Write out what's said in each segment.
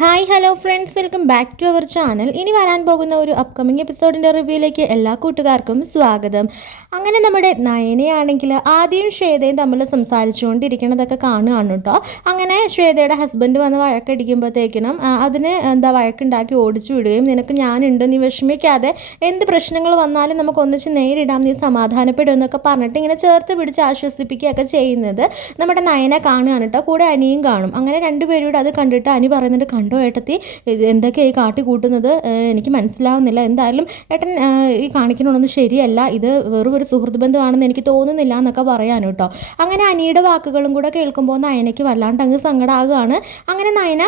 Hi hello friends. Welcome back to our channel. ഇനി വരാൻ പോകുന്ന ഒരു അപ്കമിങ് എപ്പിസോഡിന്റെ റിവ്യൂയിലേക്ക് എല്ലാ കൂട്ടുകാർക്കും സ്വാഗതം. അങ്ങനെ നമ്മുടെ നയനയാണെങ്കിൽ ആദ്യം ശ്വേതയും തമ്മിൽ സംസാരിച്ചുകൊണ്ടിരിക്കണതൊക്കെ കാണുകയാണ് കേട്ടോ. അങ്ങനെ ശ്വേതയുടെ ഹസ്ബൻഡ് വന്ന് വഴക്കടിക്കുമ്പോഴത്തേക്കിനും അതിന് എന്താ വഴക്കുണ്ടാക്കി ഓടിച്ചു വിടുകയും നിനക്ക് ഞാനുണ്ട് നീ വിഷമിക്കാതെ എന്ത് പ്രശ്നങ്ങൾ വന്നാലും നമുക്ക് ഒന്നിച്ച് നേരിടാം നീ സമാധാനപ്പെടും എന്നൊക്കെ പറഞ്ഞിട്ട് ഇങ്ങനെ ചേർത്ത് പിടിച്ച് ആശ്വസിപ്പിക്കുകയൊക്കെ ചെയ്യുന്നത് നമ്മുടെ നയനെ കാണുകയാണ് കേട്ടോ. കൂടെ അനിയും കാണും. അങ്ങനെ രണ്ടുപേരോട് അത് കണ്ടിട്ട് അനി പറയുന്നുണ്ട് കണ്ടോ ഏട്ടത്തി? എന്തൊക്കെയായി കാട്ടി കൂട്ടുന്നത്? എനിക്ക് മനസ്സിലാവുന്നില്ല. എന്തായാലും ഏട്ടൻ ഈ കാണിക്കണമെന്ന് ശരിയല്ല. ഇത് വെറും ഒരു സുഹൃത്ത് ബന്ധമാണെന്ന് എനിക്ക് തോന്നുന്നില്ല എന്നൊക്കെ പറയാൻ കേട്ടോ. അങ്ങനെ അനിയുടെ വാക്കുകളും കൂടെ കേൾക്കുമ്പോൾ നയനയ്ക്ക് വല്ലാണ്ട് അങ്ങ് സങ്കടമാകുകയാണ് അങ്ങനെ നയന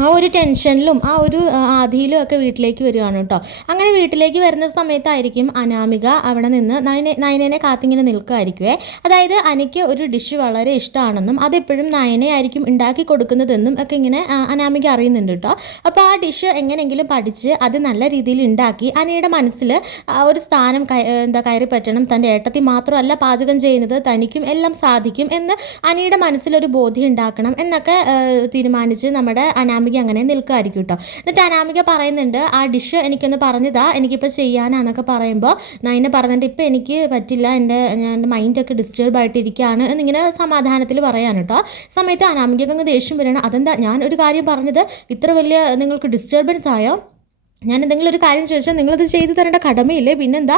ആ ഒരു ടെൻഷനിലും ആ ഒരു ആധിയിലും ഒക്കെ വീട്ടിലേക്ക് വരികയാണ് കേട്ടോ. അങ്ങനെ വീട്ടിലേക്ക് വരുന്ന സമയത്തായിരിക്കും അനാമിക അവിടെ നിന്ന് നയന നയനേനെ കാത്തിങ്ങനെ നിൽക്കുമായിരിക്കുവേ അതായത് അനിക്ക് ഒരു ഡിഷ് വളരെ ഇഷ്ടമാണെന്നും അതെപ്പോഴും നയനയായിരിക്കും ഉണ്ടാക്കി കൊടുക്കുന്നതെന്നും ഒക്കെ ഇങ്ങനെ അനാമിക അറിയുന്നുണ്ട് കേട്ടോ. അപ്പോൾ ആ ഡിഷ് എങ്ങനെയെങ്കിലും പഠിച്ച് അത് നല്ല രീതിയിൽ ഉണ്ടാക്കി അനയുടെ മനസ്സിൽ ഒരു സ്ഥാനം എന്താ കയറി പറ്റണം തന്റെ ഏട്ടത്തി മാത്രമല്ല പാചകം ചെയ്യുന്നത് തനിക്കും എല്ലാം സാധിക്കും എന്ന് അനിയുടെ മനസ്സിലൊരു ബോധ്യം ഉണ്ടാക്കണം എന്നൊക്കെ തീരുമാനിച്ച് നമ്മുടെ അനാമിക അങ്ങനെ നിൽക്കുമായിരിക്കും കേട്ടോ എന്നിട്ട് അനാമിക പറയുന്നുണ്ട് ആ ഡിഷ് എനിക്കൊന്ന് പറഞ്ഞതാ എനിക്കിപ്പോൾ ചെയ്യാനാന്നൊക്കെ പറയുമ്പോൾ നൈന പറഞ്ഞിട്ട് ഇപ്പം എനിക്ക് പറ്റില്ല എന്റെ എന്റെ മൈൻഡൊക്കെ ഡിസ്റ്റർബ് ആയിട്ടിരിക്കുകയാണ് എന്നിങ്ങനെ സമാധാനത്തിൽ പറയാൻ കേട്ടോ സമയത്ത് അനാമികക്ക് അങ്ങ് ദേഷ്യം വരണം അതെന്താ ഞാൻ ഒരു കാര്യം പറഞ്ഞത് ഇത്ര വലിയ നിങ്ങൾക്ക് ഡിസ്റ്റർബൻസ് ആയോ? ഞാൻ എന്തെങ്കിലും ഒരു കാര്യം ചോദിച്ചാൽ നിങ്ങളത് ചെയ്തു തരേണ്ട കടമയില്ലേ? പിന്നെന്താ?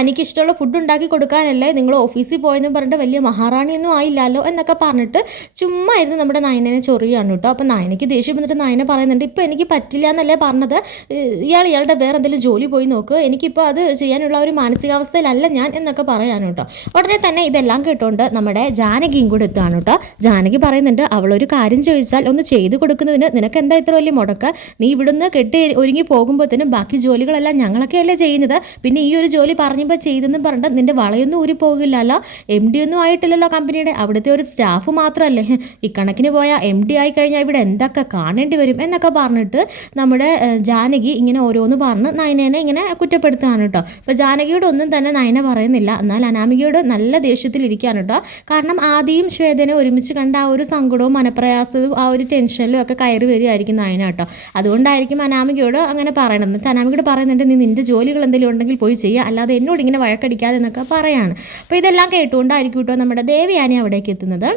എനിക്ക് ഇഷ്ടമുള്ള ഫുഡ് ഉണ്ടാക്കി കൊടുക്കാനല്ലേ നിങ്ങൾ ഓഫീസിൽ പോയെന്നും പറഞ്ഞിട്ട് വലിയ മഹാറാണിയൊന്നും ആയില്ലല്ലോ എന്നൊക്കെ പറഞ്ഞിട്ട് ചുമ്മാ ഇരുന്ന് നമ്മുടെ നയനെ ചൊറിയാണ് കേട്ടോ. അപ്പോൾ നയനയ്ക്ക് ദേഷ്യം വന്നിട്ട് നയന പറയുന്നുണ്ട് ഇപ്പോൾ എനിക്ക് പറ്റില്ല എന്നല്ലേ പറഞ്ഞത്? ഇയാൾ ഇയാളുടെ വേറെ എന്തെങ്കിലും ജോലി പോയി നോക്ക്. എനിക്കിപ്പോൾ അത് ചെയ്യാനുള്ള ഒരു മാനസികാവസ്ഥയിലല്ല ഞാൻ എന്നൊക്കെ പറയാൻ കേട്ടോ. ഉടനെ തന്നെ ഇതെല്ലാം കേട്ടോണ്ട് നമ്മുടെ ജാനകിയും കൂടെ എത്തുകയാണ് കേട്ടോ. ജാനകി പറയുന്നുണ്ട് അവളൊരു കാര്യം ചോദിച്ചാൽ ഒന്ന് ചെയ്തു കൊടുക്കുന്നതിന് നിനക്ക് എന്താ ഇത്ര വലിയ മുടക്ക്? നീ ഇവിടുന്ന് കെട്ടി ഒരുങ്ങി പോകുമ്പോഴത്തേനും ബാക്കി ജോലികളെല്ലാം ഞങ്ങളൊക്കെ അല്ലേ ചെയ്യുന്നത്. പിന്നെ ഈ ഒരു ജോലി പറഞ്ഞപ്പോൾ ചെയ്തെന്നും പറഞ്ഞിട്ട് നിന്റെ വളയൊന്നും ഊരി പോകില്ലല്ലോ. എം ഡി ഒന്നും ആയിട്ടില്ലല്ലോ കമ്പനിയുടെ. അവിടുത്തെ ഒരു സ്റ്റാഫ് മാത്രമല്ലേ. ഇക്കണക്കിന് പോയാൽ എം ഡി ആയി കഴിഞ്ഞാൽ ഇവിടെ എന്തൊക്കെ കാണേണ്ടി വരും എന്നൊക്കെ പറഞ്ഞിട്ട് നമ്മുടെ ജാനകി ഇങ്ങനെ ഓരോന്ന് പറഞ്ഞ് നയനേനെ ഇങ്ങനെ കുറ്റപ്പെടുത്തുകയാണ് കേട്ടോ. അപ്പോൾ ജാനകിയോട് ഒന്നും തന്നെ നയന പറയുന്നില്ല. എന്നാൽ അനാമികയോട് നല്ല ദേഷ്യത്തിലിരിക്കുകയാണ് കേട്ടോ. കാരണം ആദ്യം ശ്വേതനെ ഒരുമിച്ച് കണ്ട ആ ഒരു സങ്കടവും മനപ്രയാസവും ആ ഒരു ടെൻഷനിലും ഒക്കെ കയറി വരികയായിരിക്കും നയന കേട്ടോ. അതുകൊണ്ടായിരിക്കും അനാമികയോട് അങ്ങനെ പറയണത് എന്നിട്ട് അനാമികയോട് പറയുന്നുണ്ട് നീ നിന്റെ ജോലികൾ എന്തെങ്കിലും ഉണ്ടെങ്കിൽ പോയി ചെയ്യുക. അല്ലാതെ എന്നോട് ഇങ്ങനെ വഴക്കടിക്കാതെ എന്നൊക്കെ പറയാണ്. അപ്പോൾ ഇതെല്ലാം കേട്ടുകൊണ്ടായിരിക്കും കേട്ടോ നമ്മുടെ ദേവയാനി അവിടേക്ക് എത്തുന്നത്.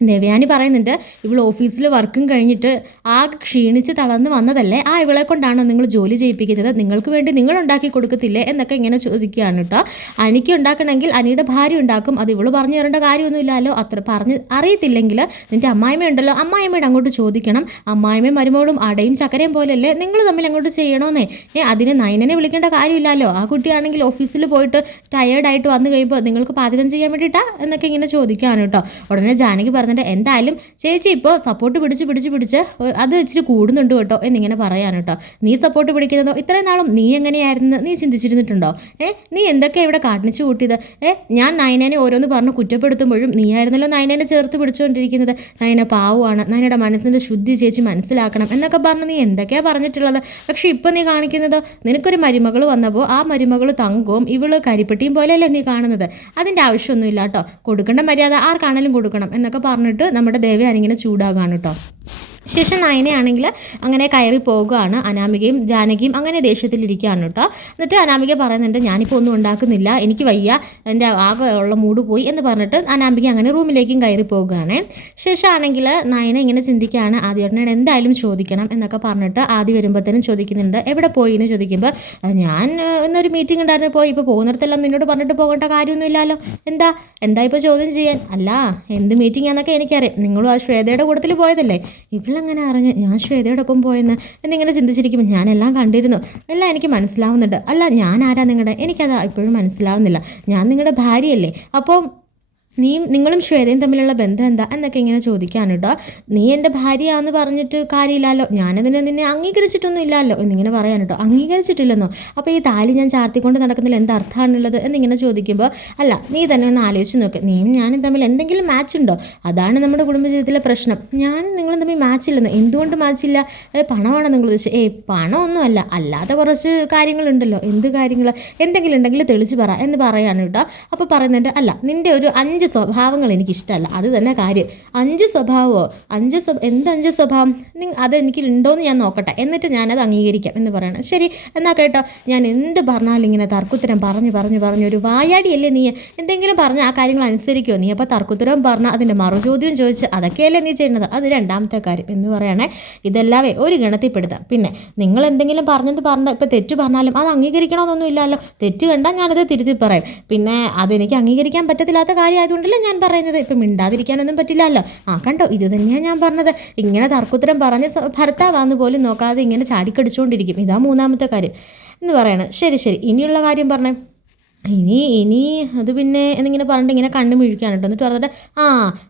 ദേവയാനി പറയുന്നുണ്ട് ഇവൾ ഓഫീസിൽ വർക്കും കഴിഞ്ഞിട്ട് ആകെ ക്ഷീണിച്ച് തളർന്ന് വന്നതല്ലേ? ആ ഇവളെ കൊണ്ടാണോ നിങ്ങൾ ജോലി ചെയ്യിപ്പിക്കുന്നത്. നിങ്ങൾക്ക് വേണ്ടി നിങ്ങൾ ഉണ്ടാക്കി കൊടുക്കത്തില്ലേ? എന്നൊക്കെ ഇങ്ങനെ ചോദിക്കുകയാണ് കേട്ടോ. അനിക്ക് ഉണ്ടാക്കണമെങ്കിൽ അനിയുടെ ഭാര്യ ഉണ്ടാക്കും. അത് ഇവൾ പറഞ്ഞു തരേണ്ട കാര്യമൊന്നുമില്ലല്ലോ. അത്ര പറഞ്ഞ് അറിയത്തില്ലെങ്കിൽ നിന്റെ അമ്മായിമ്മ ഉണ്ടല്ലോ അമ്മായിമ്മയുടെ അങ്ങോട്ട് ചോദിക്കണം. അമ്മായിമ്മയും മരുമോളും അടയും ചക്കരയും പോലെയല്ലേ നിങ്ങൾ തമ്മിൽ അങ്ങോട്ട് ചെയ്യണമെന്നേ ഏ അതിന് നയനനെ വിളിക്കേണ്ട കാര്യമില്ലല്ലോ. ആ കുട്ടിയാണെങ്കിൽ ഓഫീസിൽ പോയിട്ട് ടയേർഡായിട്ട് വന്നു കഴിയുമ്പോൾ നിങ്ങൾക്ക് പാചകം ചെയ്യാൻ വേണ്ടിയിട്ടാ? എന്നൊക്കെ ഇങ്ങനെ ചോദിക്കുകയാണ് കേട്ടോ. ഉടനെ ജാനകി പറഞ്ഞിട്ട് എന്തായാലും ചേച്ചി ഇപ്പോൾ സപ്പോർട്ട് പിടിച്ച് പിടിച്ച് പിടിച്ച് അത് ഇച്ചിരി കൂടുന്നുണ്ട് കേട്ടോ എന്നിങ്ങനെ പറയാൻ കേട്ടോ. നീ സപ്പോർട്ട് പിടിക്കുന്നതോ ഇത്രയും നാളും നീ എങ്ങനെയായിരുന്നു? നീ ചിന്തിച്ചിരുന്നിട്ടുണ്ടോ? ഏ നീ എന്തൊക്കെ ഇവിടെ കാട്ടിച്ചു കൂട്ടിയത്? ഏ ഞാൻ നയനേനെ ഓരോന്ന് പറഞ്ഞ് കുറ്റപ്പെടുത്തുമ്പോഴും നീ ആയിരുന്നല്ലോ നയനേനെ ചേർത്ത് പിടിച്ചുകൊണ്ടിരിക്കുന്നത്. നയന പാവമാണ്. നയനയുടെ മനസ്സിന്റെ ശുദ്ധി ചേച്ചി മനസ്സിലാക്കണം എന്നൊക്കെ പറഞ്ഞ് നീ എന്തൊക്കെയാണ് പറഞ്ഞിട്ടുള്ളത്? പക്ഷേ ഇപ്പം നീ കാണിക്കുന്നതോ? നിനക്കൊരു മരുമകൾ വന്നപ്പോൾ ആ മരുമകൾ തങ്കവും ഇവൾ കരിപ്പെട്ടിയും പോലെയല്ലേ നീ കാണുന്നത്? അതിന്റെ ആവശ്യമൊന്നുമില്ല കേട്ടോ. കൊടുക്കേണ്ട മര്യാദ ആർക്കാണേലും കൊടുക്കണം എന്നൊക്കെ പറഞ്ഞിട്ട് നമ്മുടെ ദേവയാനിങ്ങനെ ചൂടാകാണ് കേട്ടോ ശേഷം നയനയാണെങ്കിൽ അങ്ങനെ കയറി പോവുകയാണ് അനാമികയും ജാനകിയും. അങ്ങനെ ദേഷ്യത്തിലിരിക്കുകയാണ് കേട്ടോ. എന്നിട്ട് അനാമിക പറയുന്നുണ്ട് ഞാനിപ്പോൾ ഒന്നും ഉണ്ടാക്കുന്നില്ല. എനിക്ക് വയ്യ. എന്റെ ആകെ ഉള്ള മൂഡ് പോയി. എന്ന് പറഞ്ഞിട്ട് അനാമിക അങ്ങനെ റൂമിലേക്കും കയറി പോകുകയാണ്. ശേഷമാണെങ്കിൽ നയന ഇങ്ങനെ ചിന്തിക്കുകയാണ് ആദ്യേട്ടനോട് എന്തായാലും ചോദിക്കണം എന്നൊക്കെ പറഞ്ഞിട്ട് ആദ്യം വരുമ്പോഴത്തേനും ചോദിക്കുന്നുണ്ട് എവിടെ പോയി? എന്ന് ചോദിക്കുമ്പോൾ ഞാൻ ഇന്നൊരു മീറ്റിംഗ് ഉണ്ടായിരുന്നു. പോയി. ഇപ്പോൾ പോകുന്നിടത്തെല്ലാം നിന്നോട് പറഞ്ഞിട്ട് പോകേണ്ട കാര്യമൊന്നുമില്ലല്ലോ എന്താ? എന്താ ഇപ്പോൾ ചോദ്യം ചെയ്യാൻ? അല്ല എന്ത് മീറ്റിംഗ് ആണെന്നൊക്കെ എനിക്കറിയാം. നിങ്ങളും ആ ശ്വേതയുടെ കൂട്ടത്തിൽ പോയതല്ലേ. ഇവളെങ്ങനെ അറിഞ്ഞ്? ഞാൻ ശ്വേതയോടൊപ്പം പോയെന്ന് എന്നിങ്ങനെ ചിന്തിച്ചിരിക്കുമ്പോൾ ഞാനെല്ലാം കണ്ടിരുന്നു. എല്ലാം എനിക്ക് മനസ്സിലാവുന്നുണ്ട്. അല്ല ഞാൻ ആരാ നിങ്ങളുടെ? എനിക്കത് ഇപ്പോഴും മനസ്സിലാവുന്നില്ല. ഞാൻ നിങ്ങളുടെ ഭാര്യയല്ലേ. അപ്പോൾ നീ നിങ്ങളും ശ്വേതയും തമ്മിലുള്ള ബന്ധം എന്താ? എന്നൊക്കെ ഇങ്ങനെ ചോദിക്കാൻ കേട്ടോ നീ എന്റെ ഭാര്യയാന്ന് പറഞ്ഞിട്ട് കാര്യമില്ലല്ലോ. ഞാനതിനെ നിന്നെ അംഗീകരിച്ചിട്ടൊന്നും ഇല്ലല്ലോ എന്നിങ്ങനെ പറയാൻ കേട്ടോ അംഗീകരിച്ചിട്ടില്ലെന്നോ? അപ്പോൾ ഈ താലി ഞാൻ ചാർത്തിക്കൊണ്ട് നടക്കുന്നതിൽ എന്ത് അർത്ഥമാണുള്ളത് എന്നിങ്ങനെ ചോദിക്കുമ്പോൾ അല്ല നീ തന്നെ ഒന്ന് ആലോചിച്ച് നോക്ക്. നീയും ഞാനും തമ്മിൽ എന്തെങ്കിലും മാച്ച് ഉണ്ടോ? അതാണ് നമ്മുടെ കുടുംബജീവിതത്തിലെ പ്രശ്നം. ഞാനും നിങ്ങളും തമ്മിൽ മാച്ച് ഇല്ലെന്നോ? എന്തുകൊണ്ട് മാച്ച് ഏ പണമാണോ നിങ്ങൾ ഉദ്ദേശിച്ചത്? ഏ പണമൊന്നുമല്ല. അല്ലാതെ കുറച്ച് കാര്യങ്ങളുണ്ടല്ലോ. എന്ത് കാര്യങ്ങൾ എന്തെങ്കിലും ഉണ്ടെങ്കിൽ തെളിച്ച് പറ എന്ന് പറയാണ് കേട്ടോ അപ്പോൾ പറയുന്നുണ്ട് അല്ല നിന്റെ ഒരു അഞ്ച് അഞ്ച് സ്വഭാവങ്ങൾ എനിക്കിഷ്ടമല്ല അത് തന്നെ കാര്യം. അഞ്ച് സ്വഭാവമോ? അഞ്ച് സ്വ എന്ത് അഞ്ച് സ്വഭാവം? നിങ്ങൾ അത് എനിക്ക് ഉണ്ടോയെന്ന് ഞാൻ നോക്കട്ടെ. എന്നിട്ട് ഞാനത് അംഗീകരിക്കാം എന്ന് പറയണം. ശരി എന്നാൽ കേട്ടോ. ഞാൻ എന്ത് പറഞ്ഞാലും ഇങ്ങനെ തർക്കുത്തരം പറഞ്ഞു പറഞ്ഞു പറഞ്ഞു ഒരു വായാടിയല്ലേ നീ? എന്തെങ്കിലും പറഞ്ഞ ആ കാര്യങ്ങൾ അനുസരിക്കുമോ നീ അപ്പോൾ തർക്കുത്തരം പറഞ്ഞാൽ അതിന്റെ മറുചോദ്യം ചോദിച്ച് അതൊക്കെയല്ലേ നീ ചെയ്യുന്നത്? അത് രണ്ടാമത്തെ കാര്യം എന്ന് പറയണേ. ഇതെല്ലാവേ ഒരു ഗണത്തിൽപ്പെടുത്താം. പിന്നെ നിങ്ങൾ എന്തെങ്കിലും പറഞ്ഞത് പറഞ്ഞ ഇപ്പോൾ തെറ്റ് പറഞ്ഞാലും അത് അംഗീകരിക്കണമെന്നൊന്നും ഇല്ലല്ലോ. തെറ്റ് കണ്ടാൽ ഞാനത് തിരുത്തി പറയും. പിന്നെ അതെനിക്ക് അംഗീകരിക്കാൻ പറ്റത്തില്ലാത്ത കാര്യമായതുകൊണ്ടല്ലേ ഞാൻ പറയുന്നത്. ഇപ്പം മിണ്ടാതിരിക്കാനൊന്നും പറ്റില്ലല്ലോ. ആ കണ്ടോ? ഇത് തന്നെയാണ് ഞാൻ പറഞ്ഞത്. ഇങ്ങനെ തർക്കുത്തരം പറഞ്ഞ ഭർത്താവാന്ന് പോലും നോക്കാതെ ഇങ്ങനെ ചാടിക്കടിച്ചുകൊണ്ടിരിക്കും. ഇതാ മൂന്നാമത്തെ കാര്യം. എന്ന് പറയണം. ശരി ശരി. ഇനിയുള്ള കാര്യം പറഞ്ഞേ. ഇനി ഇനി അത് പിന്നെ എന്നിങ്ങനെ പറഞ്ഞിട്ട് ഇങ്ങനെ കണ്ണു മിഴിക്കാണ് കേട്ടോ. എന്നിട്ട് പറഞ്ഞിട്ട് ആ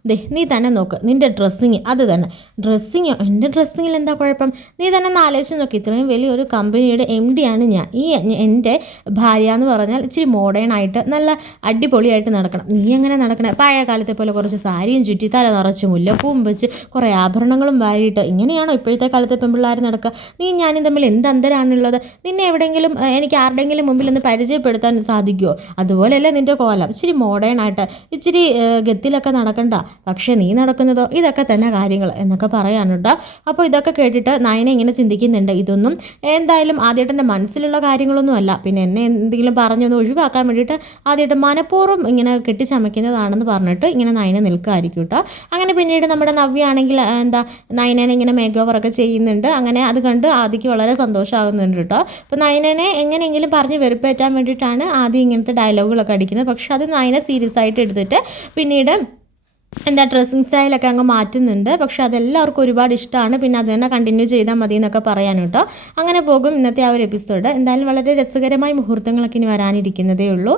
ദേ നീ തന്നെ നോക്ക്. നിന്റെ ഡ്രസ്സിങ് അത് തന്നെ. ഡ്രസ്സിങ്ങോ എന്റെ ഡ്രസ്സിങ്ങിൽ എന്താ കുഴപ്പം? നീ തന്നെ ഒന്ന് ആലോചിച്ച് നോക്ക്. ഇത്രയും വലിയൊരു കമ്പനിയുടെ എം ഡി ആണ് ഞാൻ. ഈ എന്റെ ഭാര്യ എന്ന് പറഞ്ഞാൽ ഇച്ചിരി മോഡേൺ ആയിട്ട് നല്ല അടിപൊളിയായിട്ട് നടക്കണം. നീ എങ്ങനെ നടക്കണം? പഴയ കാലത്തെ പോലെ കുറച്ച് സാരിയും ചുറ്റി തല നിറച്ച് മുല്ലപ്പൂവും വെച്ച് കുറേ ആഭരണങ്ങളും വാരിയിട്ട് ഇങ്ങനെയാണോ ഇപ്പോഴത്തെ കാലത്തെ പെൺപിള്ളേർ നടക്കുക? നീ ഞാനും തമ്മിൽ എന്ത് അന്തരാണുള്ളത്? നിന്നെ എവിടെയെങ്കിലും എനിക്ക് ആരുടെയെങ്കിലും മുമ്പിൽ ഒന്ന് പരിചയപ്പെടുത്താൻ സാധിക്കുമോ അതുപോലെയല്ലേ നിന്റെ കോലം. ഇച്ചിരി മോഡേൺ ആയിട്ട് ഇച്ചിരി ഗത്തിലൊക്കെ നടക്കണ്ട. പക്ഷേ നീ നടക്കുന്നതോ ഇതൊക്കെ തന്നെ കാര്യങ്ങൾ എന്നൊക്കെ പറയാനുണ്ട്. അപ്പോൾ ഇതൊക്കെ കേട്ടിട്ട് നയന ഇങ്ങനെ ചിന്തിക്കുന്നുണ്ട്. ഇതൊന്നും എന്തായാലും ആദ്യേട്ടന്റെ മനസ്സിലുള്ള കാര്യങ്ങളൊന്നും അല്ല. പിന്നെ എന്നെ എന്തെങ്കിലും പറഞ്ഞൊന്ന് ഒഴിവാക്കാൻ വേണ്ടിയിട്ട് ആദ്യമായിട്ട് മനഃപൂർവം ഇങ്ങനെ കെട്ടിച്ചമയ്ക്കുന്നതാണെന്ന് പറഞ്ഞിട്ട് ഇങ്ങനെ നയന നിൽക്കുമായിരിക്കും കേട്ടോ അങ്ങനെ പിന്നീട് നമ്മുടെ നവ്യാണെങ്കിൽ എന്താ നയനേനെ ഇങ്ങനെ മേക്ക് ഓവറൊക്കെ ചെയ്യുന്നുണ്ട്. അങ്ങനെ അത് കണ്ട് ആദിക്ക് വളരെ സന്തോഷമാകുന്നുണ്ട് കേട്ടോ അപ്പോൾ നയനനെ എങ്ങനെയെങ്കിലും പറഞ്ഞ് വെറുപ്പേറ്റാൻ വേണ്ടിയിട്ടാണ് ആദ്യം ഇങ്ങനത്തെ ഡയലോഗുകളൊക്കെ അടിക്കുന്നത്. പക്ഷെ അത് നയന സീരിയസ് ആയിട്ട് എടുത്തിട്ട് പിന്നീട് എന്താ ഡ്രസ്സിങ് സ്റ്റൈലൊക്കെ അങ്ങ് മാറ്റുന്നുണ്ട്. പക്ഷെ അതെല്ലാവർക്കും ഒരുപാട് ഇഷ്ടമാണ്. പിന്നെ അത് തന്നെ കണ്ടിന്യൂ ചെയ്താൽ മതി എന്നൊക്കെ പറയാൻ കേട്ടോ. അങ്ങനെ പോകും ഇന്നത്തെ ആ ഒരു എപ്പിസോഡ് എന്തായാലും വളരെ രസകരമായ മുഹൂർത്തങ്ങളൊക്കെ ഇനി വരാനിരിക്കുന്നതേ ഉള്ളൂ.